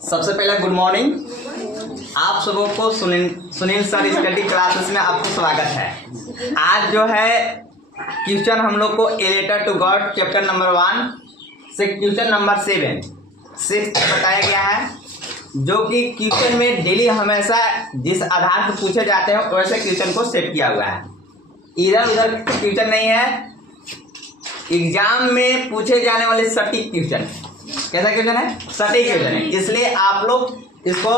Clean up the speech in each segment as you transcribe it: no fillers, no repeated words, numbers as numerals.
सबसे पहले good morning. आप सबों को सुनील सर स्टडी क्लासेस में आपको स्वागत है। आज जो है क्वेश्चन हम लोग को a letter to God chapter number 1 से क्वेश्चन नंबर 6 बताया गया है, जो कि क्वेश्चन में डेली हमेशा जिस आधार पर पूछे जाते हैं वैसे क्वेश्चन को सेट किया हुआ है। इधर उधर क्वेश्चन नहीं है, एग्जाम में पूछे जाने वाले सटीक क्वेश्चन। कैसा क्वेश्चन है? सटीक क्वेश्चन है, इसलिए आप लोग इसको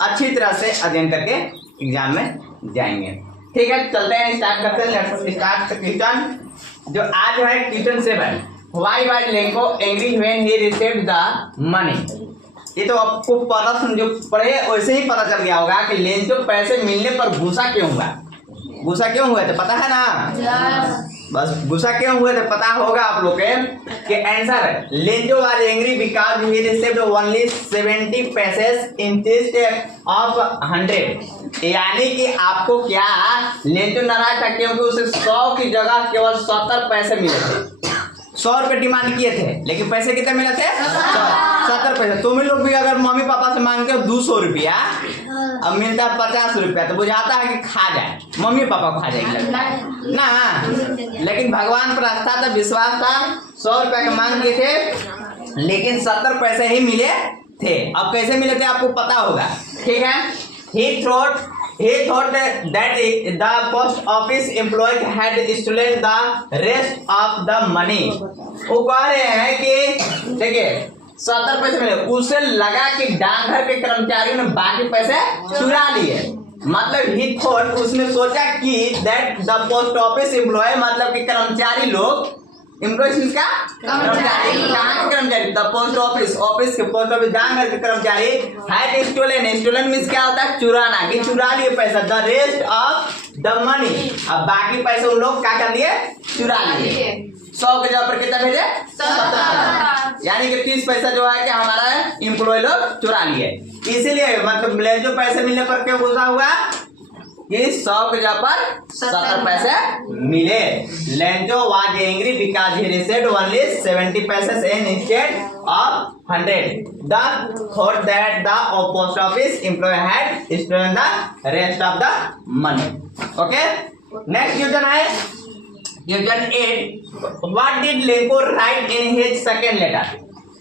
अच्छी तरह से अध्ययन करके एग्जाम में जाएंगे। ठीक है, चलते हैं, स्टार्ट करते हैं। Let's start question. जो आज है question 7, why was Lanco angry when he received the money. ये तो आपको प्रश्न जो पढ़े वैसे ही पता चल गया होगा कि लेंचो पैसे मिलने पर गुस्सा क्यों हुआ। गुस्सा क्यों हुआ तो पता है ना? बस गुस्सा क्यों हुए तो पता होगा आप लोग के कि answer Lencho was angry because he received only 70 पैसेस इंटरेस्ट ऑफ 100। यानी कि आपको क्या लेंचो नाराज था क्योंकि उसे 100 की जगह केवल 70 पैसे मिले थे। 100 रुपए डिमांड किए थे, लेकिन पैसे कितने मिले थे? 70 पैसे। तुम लोग भी अगर मम्मी पापा से मांगते हो 200 रुपया, अब मिलता है 50 रुपया, तो बुझाता है कि खा जाए, मम्मी पापा खा जाएंगे ना। लेकिन भगवान पर आस्था था, विश्वास था। 100 रुपया का मांग किए थे, लेकिन 70 पैसे ही मिले थे। अब कैसे मिले थे आपको पता होगा, ठीक है। He thought that the post office employee had stolen the rest of the money। वो कह रहे हैं कि देखिए 70 पैसे मिले, उसे लगा कि डाकघर के कर्मचारियों ने बाकी पैसे चुरा लिए। मतलब ही थॉट, उसने सोचा कि that the post office employ, मतलब कि कर्मचारी लोग, एम्प्लॉय का कर्मचारी, कहाँ के कर्मचारी? द पोस्ट ऑफिस, ऑफिस के, पोस्ट ऑफिस डाकघर के कर्मचारी हैड स्टोलन। स्टोलन मींस क्या होता है? चुराना, कि चुरा लिए पैसा। The rest of the money, अब बाकी पैसे उन लोग क्या कर लिए? चुरा लिए। 100 के जगह पर कितना भेजे? 70। यानी कि 30 पैसा जो है कि हमारा एम्प्लॉय लोग चुरा लिए। इसीलिए मतलब जो पैसे मिलने पर क्यों गुस्सा हुआ कि 100 के जगह पर 70 पैसे मिले। Lencho was angry because he received only 70 पैसेस instead of 100। The thought that the post office employ had stolen the rest of the money. Okay, next question है question 8, what did Lencho write in his second letter.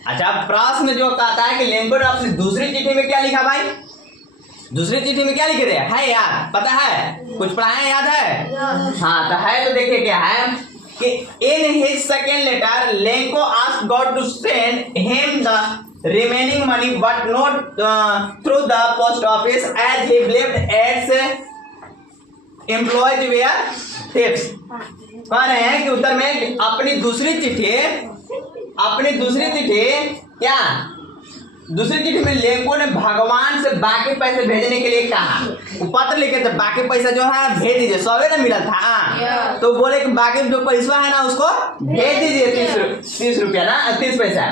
अच्छा, प्रश्न जो कहता है कि Lanco ने अपनी दूसरी चिट्ठी में क्या लिखा भाई? दूसरी चिट्ठी में क्या लिखे थे? है यार, पता है? कुछ पढ़ाया, याद है? हाँ, तो है, तो देखिए क्या है कि in his second letter Lencho asked God to send him the remaining money but not through the post office as he believed its employees were thieves. कह रहे हैं कि उत्तर में अपनी दूसरी चिट्ठी क्या, दूसरी चिट्ठी में लेंको ने भगवान से बाकी पैसे भेजने के लिए कहा। वो पत्र लिखे थे, बाकी पैसा जो है भेज दीजिए, 100 ना मिला था, तो बोले कि बाकी जो पैसा है ना उसको भेज दीजिए, 30 रुपया ना, 30 पैसा।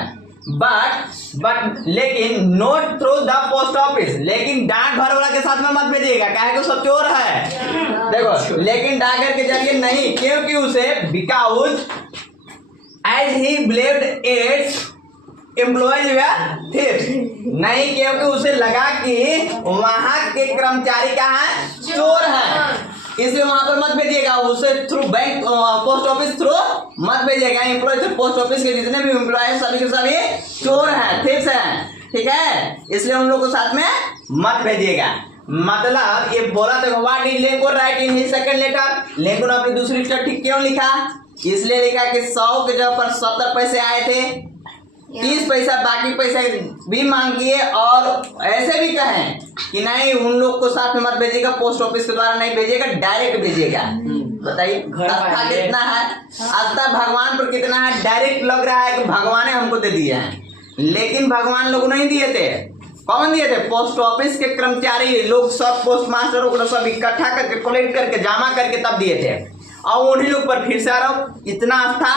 बट लेकिन note through the post office, लेकिन डाकघर वाला के साथ में मत भेजिएगा, क्या है कि सब चोर है। देखो, लेकिन डाकघर के जरिए नहीं, क्योंकि उसे because as he believed its employees were thieves, नहीं क्योंकि उसे लगा कि वहां के कर्मचारी क्या है? चोर है, इसलिए वहां पर मत भेजिएगा। उसे through bank, post office through मत भेजिएगा। एम्प्लॉय से पोस्ट ऑफिस के जितने भी एम्प्लॉय सभी के सभी चोर हैं, थिफ्स हैं, ठीक है, इसलिए उन लोग को साथ में मत भेजिएगा। मतलब ये बोला था what did Lencho write in his second letter. Lencho ने अपनी दूसरी चिट्ठी क्यों लिखा? इसलिए लिखा कि 100 के जगह पर 70 पैसे आए थे, 30 पैसा बाकी पैसा भी मांगिए, और ऐसे भी कहें कि नहीं उन लोग को साथ में मत भेजिएगा, पोस्ट ऑफिस के द्वारा नहीं भेजिएगा, डायरेक्ट भेजिएगा। बताइए आस्था कितना है? आस्था भगवान पर कितना है? डायरेक्ट लग रहा है कि भगवान ने हमको दे दिए हैं, लेकिन भगवान लोग नहीं दिए थे। कौन दिए थे? पोस्ट ऑफिस के कर्मचारी लोग, सब पोस्ट मास्टरों को सब इकट्ठा करके, कलेक्ट करके, जमा करके तब दिए थे, और उन्हीं लोग पर फिर से आ रहा हूं, इतना आस्था।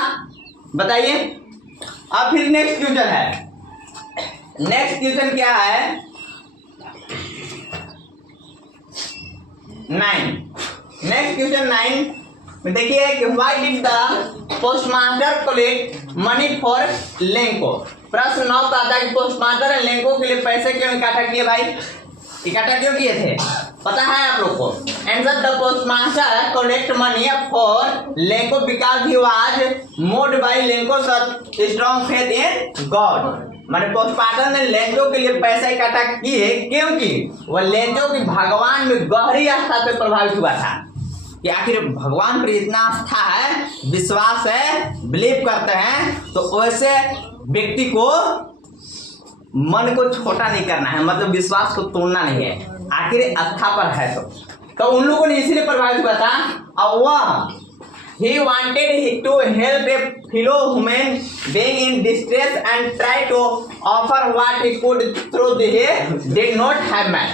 बताइए, अब फिर नेक्स्ट क्वेश्चन है। नेक्स्ट क्वेश्चन क्या है? 9। नेक्स्ट क्वेश्चन 9 देखिए कि why did the postmaster collect money for Lanco. प्रश्न 9 का आता है कि पोस्टमास्टर लैंको के लिए पैसे क्यों इकट्ठा किए भाई, इकट्ठा क्यों किए थे, पता है आप लोग को? Answer the postmaster collect money for Lencho because he was moved by Lencho strong faith in God. माने पोस्टमास्टर ने लैंको के लिए पैसा इकट्ठा किए क्योंकि वह लैंको की भगवान में गहरी आस्था से प्रभावित हुआ था कि आखिर भगवान पर इतना आस्था है, विश्वास है, बिलीव करते हैं, तो वैसे व्यक्ति को मन को छोटा नहीं करना है, मतलब विश्वास को तोड़ना नहीं है, आखिर आस्था पर है। तो उन लोगों ने इसीलिए प्रभावित हुआ था। और वह he wanted to help a fellow human being in distress and try to offer what he could through he did not have man।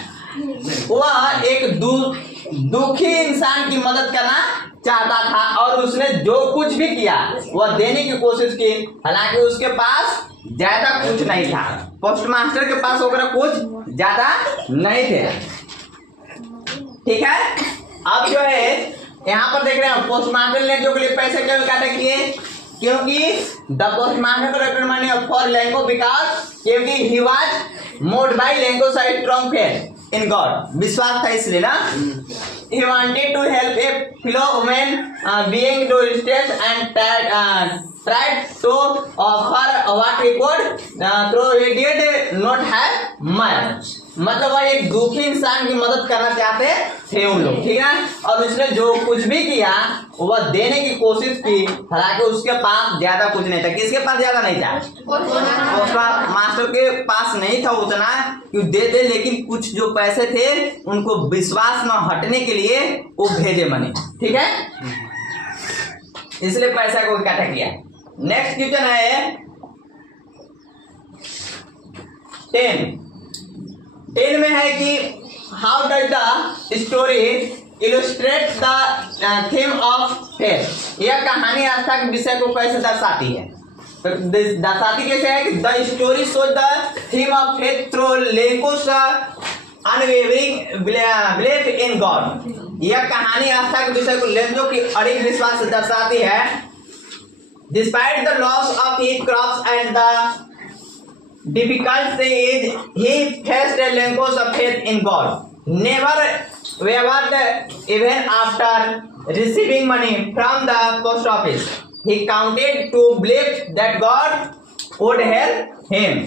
वह एक दुखी इंसान की मदद करना चाहता था और उसने जो कुछ भी किया वह देने की कोशिश की, हालांकि उसके पास ज्यादा कुछ नहीं था। पोस्टमास्टर के पास वगैरह कुछ ज्यादा नहीं थे, ठीक है। अब जो है यहाँ पर देख रहे हैं पोस्टमास्टर ने जो के लिए पैसे क्यों इकट्ठा किए, क्योंकि the postmaster collected money for Lencho because क्योंकि he was moved by Lencho strong faith in God, विश्वास था इसलिए ना। He wanted to help a fellow human being to distress and tried to offer what he could through he did not have much। मतलब वह एक दुखी इंसान की मदद करना चाहते थे उन लोग, ठीक है। और उसने जो कुछ भी किया वह देने की कोशिश की, हालांकि उसके पास ज्यादा कुछ नहीं था। किसके पास ज्यादा नहीं था? मास्टर के पास नहीं था उतना कि दे दे, लेकिन कुछ जो पैसे थे उनको विश्वास न हटने के लिए वो भेजे मनी, ठीक है, इसलिए पैसा को इकट्ठा किया। नेक्स्ट क्वेश्चन है 10 में है कि how does the story illustrate the theme of faith. यह कहानी आस्था के विषय को कैसे दर्शाती है? दर्शाती कैसे है कि the story show the theme of faith through Lencho's unwavering belief in God. यह कहानी आस्था के विषय को लैंको की अड़िग विश्वास से दर्शाती है। Despite the loss of his crops and the difficult thing is he faced a length of faith in God, never wavered even after receiving money from the post office। He counted to believe that God would help him।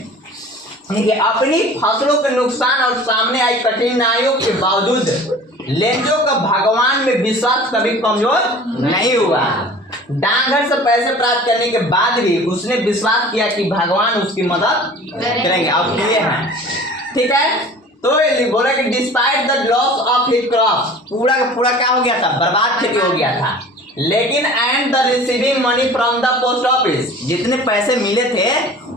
अपनी फसलों के नुकसान और सामने आई कठिनाइयों के बावजूद लेंजो का भगवान में विश्वास कभी कमजोर नहीं हुआ। डाकघर से पैसे प्राप्त करने के बाद भी उसने विश्वास किया कि भगवान उसकी मदद करेंगे और किए हैं, ठीक है। तो बोला कि despite the loss of his crop, पूरा का पूरा क्या हो गया था? बर्बाद खेती हो गया था। लेकिन and the receiving money from the post office, जितने पैसे मिले थे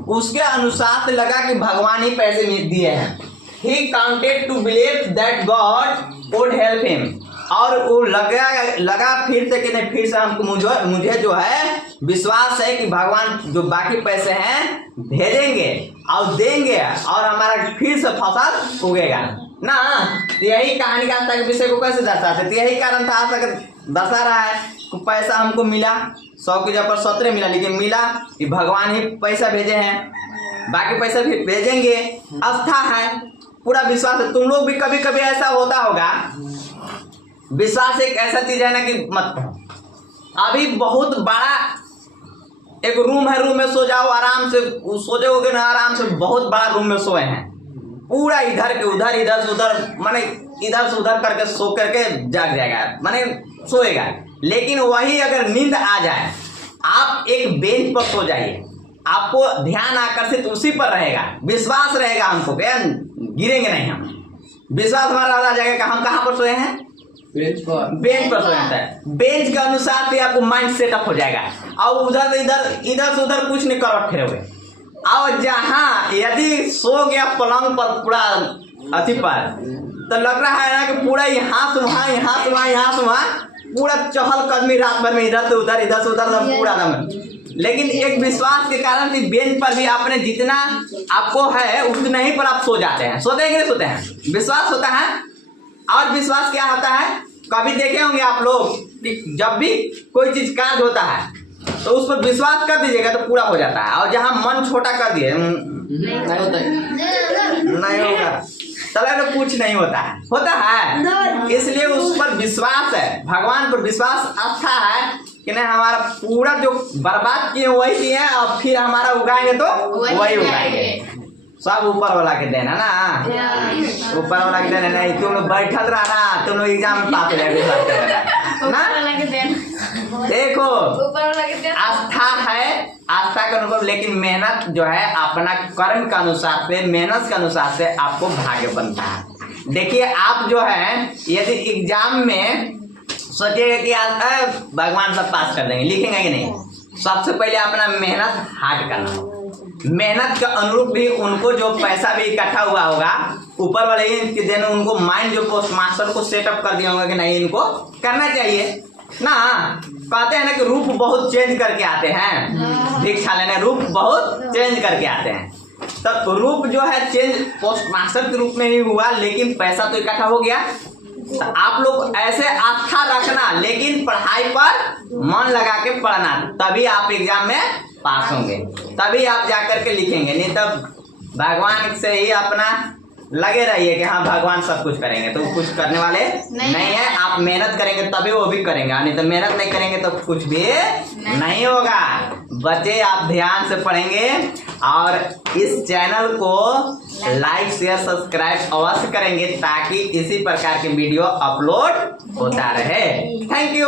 उसके अनुसार से लगा कि भगवान ही पैसे दिए हैं। He counted to believe that God would help him, और वो लगा फिर से कि नहीं, फिर से हमको मुझे जो है विश्वास है कि भगवान जो बाकी पैसे हैं भेजेंगे और देंगे और हमारा फिर से फसल उगेगा ना। यही कहानी का आस्था के विषय को कैसे दर्शाते? यही कारण था आस्था दर्शा रहा है कि पैसा हमको मिला, 100 की जगह पर 17 मिला, लेकिन मिला कि भगवान ही पैसा भेजे हैं, बाकी पैसा भी भेजेंगे। आस्था है, पूरा विश्वास है। तुम लोग भी कभी कभी ऐसा होता होगा। विश्वास एक ऐसा चीज है ना कि मत अभी बहुत बड़ा एक रूम है, रूम में सो जाओ आराम से, सो जाओगे ना आराम से, बहुत बड़ा रूम में सोए हैं, पूरा इधर के उधर, इधर से उधर, माने इधर से उधर करके सो करके जाग जाएगा, माने सोएगा। लेकिन वही अगर नींद आ जाए, आप एक बेंच पर सो जाइए, आपको ध्यान आकर्षित उसी पर रहेगा, विश्वास रहेगा हमको, गिरेंगे नहीं हम, विश्वास हमारा आ जाएगा कि हम कहाँ पर सोए हैं, बेंच पर सोए हैं। बेंच के अनुसार से आपको माइंड सेटअप हो जाएगा और उधर से उधर कुछ नहीं करवट फिरोगे। और जहाँ यदि सो गया पलंग पर पूरा अथी पर, तो लग रहा है ना कि पूरा यहाँ से वहाँ, यहाँ से वहाँ, यहाँ से वहाँ, पूरा चहल कदमी रात भर में, इधर से उधर पूरा दम। लेकिन एक विश्वास के कारण भी बेंच पर भी आपने जितना आपको है उतना ही पर आप सो जाते हैं। सोते हैं कि नहीं सोते हैं? विश्वास होता है। और विश्वास क्या होता है? कभी देखे होंगे आप लोग, जब भी कोई चीज कार्य होता है तो उस पर विश्वास कर दीजिएगा तो पूरा हो जाता है। और जहाँ मन छोटा कर दिए नहीं होगा, चलो तो कुछ नहीं होता है। इसलिए उस पर विश्वास है, भगवान पर विश्वास अच्छा है कि नहीं हमारा पूरा जो बर्बाद किए वही किए और फिर हमारा उगाएंगे तो वही उगाएंगे। सब ऊपर वाला के देना ना, ऊपर वाला के देना। नहीं तुम लोग बैठल रहना, तुम लोग एग्जाम में पास हो ना। देखो आस्था है, आस्था का अनुभव, लेकिन मेहनत जो है अपना कर्म के अनुसार से, मेहनत के अनुसार से आपको भाग्य बनता है। देखिए आप जो है यदि एग्जाम में सोचिएगा कि आज भगवान सब पास कर देंगे, लिखेंगे कि नहीं, सबसे पहले अपना मेहनत हार्ड करना होगा। मेहनत के अनुरूप भी उनको जो पैसा भी इकट्ठा हुआ होगा, ऊपर वाले के दिन उनको माइंड जो पोस्ट मास्टर को सेटअप कर दिया होगा कि नहीं इनको करना चाहिए ना। कहते हैं ना कि रूप बहुत चेंज करके आते हैं, दीक्षा लेने रूप बहुत चेंज करके आते हैं। तब रूप जो है चेंज पोस्ट मास्टर के रूप में ही हुआ, लेकिन पैसा तो इकट्ठा हो गया। तो आप लोग ऐसे आस्था रखना, लेकिन पढ़ाई पर मन लगा के पढ़ना, तभी आप एग्जाम में पास होंगे, तभी आप जाकर के लिखेंगे। नहीं तब भगवान से ही अपना लगे रहिए कि हाँ भगवान सब कुछ करेंगे, तो कुछ करने वाले नहीं है। आप मेहनत करेंगे तभी वो भी करेंगे, नहीं तो मेहनत नहीं करेंगे तो कुछ भी नहीं होगा। बच्चे आप ध्यान से पढ़ेंगे और इस चैनल को लाइक शेयर सब्सक्राइब अवश्य करेंगे ताकि इसी प्रकार के वीडियो अपलोड होता रहे। Thank you.